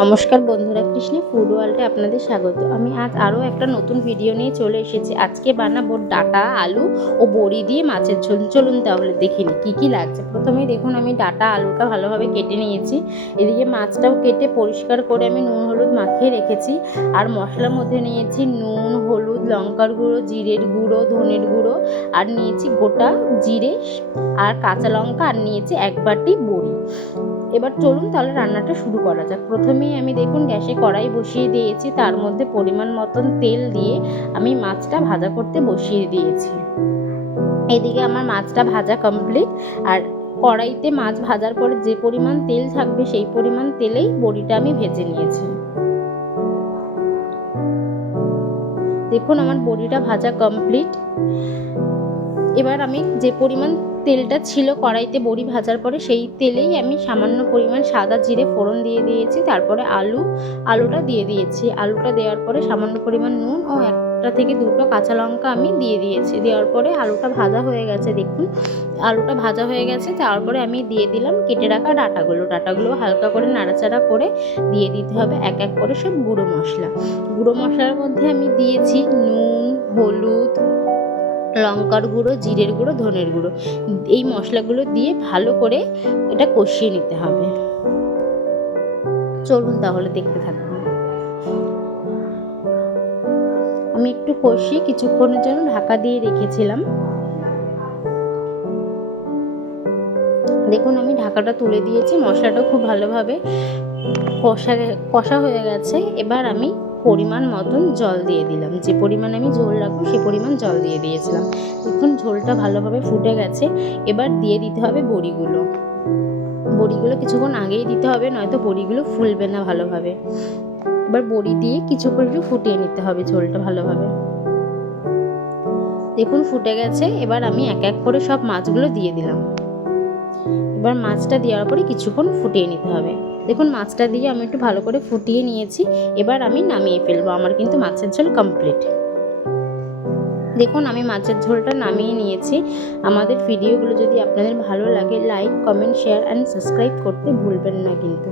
নমস্কার বন্ধুরা, কৃষ্ণা ফুড ওয়ার্ল্ডে আপনাদের স্বাগত। আমি আজ আরও একটা নতুন ভিডিও নিয়ে চলে এসেছি। আজকে বানাবো ডাটা, আলু ও বড়ি দিয়ে মাছের ঝোল। চলুন তাহলে দেখিনি কী কী লাগছে। প্রথমেই দেখুন, আমি ডাটা, আলুটা ভালোভাবে কেটে নিয়েছি। এদিকে মাছটাও কেটে পরিষ্কার করে আমি নুন, হলুদ মাখিয়ে রেখেছি। আর মশলার মধ্যে নিয়েছি নুন, হলুদ, লঙ্কার গুঁড়ো, জিরের গুঁড়ো, ধনের গুঁড়ো। আর নিয়েছি গোটা জিরে আর কাঁচা লঙ্কা। আর নিয়েছি এক বাটি বড়ি। এবার চলুন তাহলে রান্নাটা শুরু করা যাক। প্রথমেই আমি দেখুন গ্যাসে কড়াই বসিয়ে দিয়েছি, তার মধ্যে পরিমাণ মতন তেল দিয়ে আমি মাছটা ভাজা করতে বসিয়ে দিয়েছি। এদিকে আমার মাছটা ভাজা কমপ্লিট আর কড়াইতে মাছ ভাজার পরে যে পরিমাণ তেল থাকবে সেই পরিমাণ তেলেই বড়িটা আমি ভেজে নিয়েছি। দেখুন আমার বড়িটা ভাজা কমপ্লিট এবার আমি যে পরিমাণ তেলটা ছিল কড়াইতে বড়ি ভাজার পরে সেই তেলেই আমি সামান্য পরিমাণ সাদা জিরে ফোড়ন দিয়ে দিয়েছি, তারপরে আলু, আলুটা দিয়ে দিয়েছি। আলুটা দেওয়ার পরে সামান্য পরিমাণ নুন ও একটা থেকে দুটো কাঁচা লঙ্কা আমি দিয়ে দিয়েছি। দেওয়ার পরে আলুটা ভাজা হয়ে গেছে, দেখুন। আলুটা ভাজা হয়ে গেছে, তারপরে আমি দিয়ে দিলাম কেটে রাখা ডাটাগুলো। ডাটাগুলো হালকা করে নাড়াচাড়া করে দিয়ে দিতে হবে এক এক করে সব গুঁড়ো মশলা। গুঁড়ো মশলার মধ্যে আমি দিয়েছি নুন, হলুদ লঙ্কার গুঁড়ো, জিরের গুঁড়ো, ধনের গুঁড়ো। এই মশলাগুলো দিয়ে ভালো করে এটা কষিয়ে নিতে হবে। চলুন তাহলে দেখতে থাকুন। আমি একটু কষিয়ে কিছুক্ষণের জন্য ঢাকা দিয়ে রেখেছিলাম। দেখুন, আমি ঢাকাটা তুলে দিয়েছি। মশলাটা খুব ভালোভাবে কষা কষা হয়ে গেছে। এবার আমি পরিমাণ মতন জল দিয়ে দিলাম। যে পরিমাণ আমি ঝোল রাখব সে পরিমাণ জল দিয়ে দিয়েছিলাম। দেখুন ঝোলটা ভালোভাবে ফুটে গেছে। এবার দিয়ে দিতে হবে বড়িগুলো। বড়িগুলো কিছুক্ষণ আগেই দিতে হবে, নয়তো বড়িগুলো ফুলবে না ভালোভাবে। এবার বড়ি দিয়ে কিছুক্ষণ একটু ফুটিয়ে নিতে হবে ঝোলটা ভালোভাবে। দেখুন ফুটে গেছে, এবার আমি এক এক করে সব মাছগুলো দিয়ে দিলাম। এবার মাছটা দেওয়ার পরে কিছুক্ষণ ফুটিয়ে নিতে হবে। দেখুন, মাছটা দিয়ে আমি একটু ভালো করে ফুটিয়ে নিয়েছি। এবার আমি নামিয়ে ফেলব। আমার কিন্তু মাছের ঝোল কমপ্লিট দেখুন, আমি মাছের ঝোলটা নামিয়ে নিয়েছি। আমাদের ভিডিওগুলো যদি আপনাদের ভালো লাগে like comment share and subscribe করতে ভুলবেন না কিন্তু।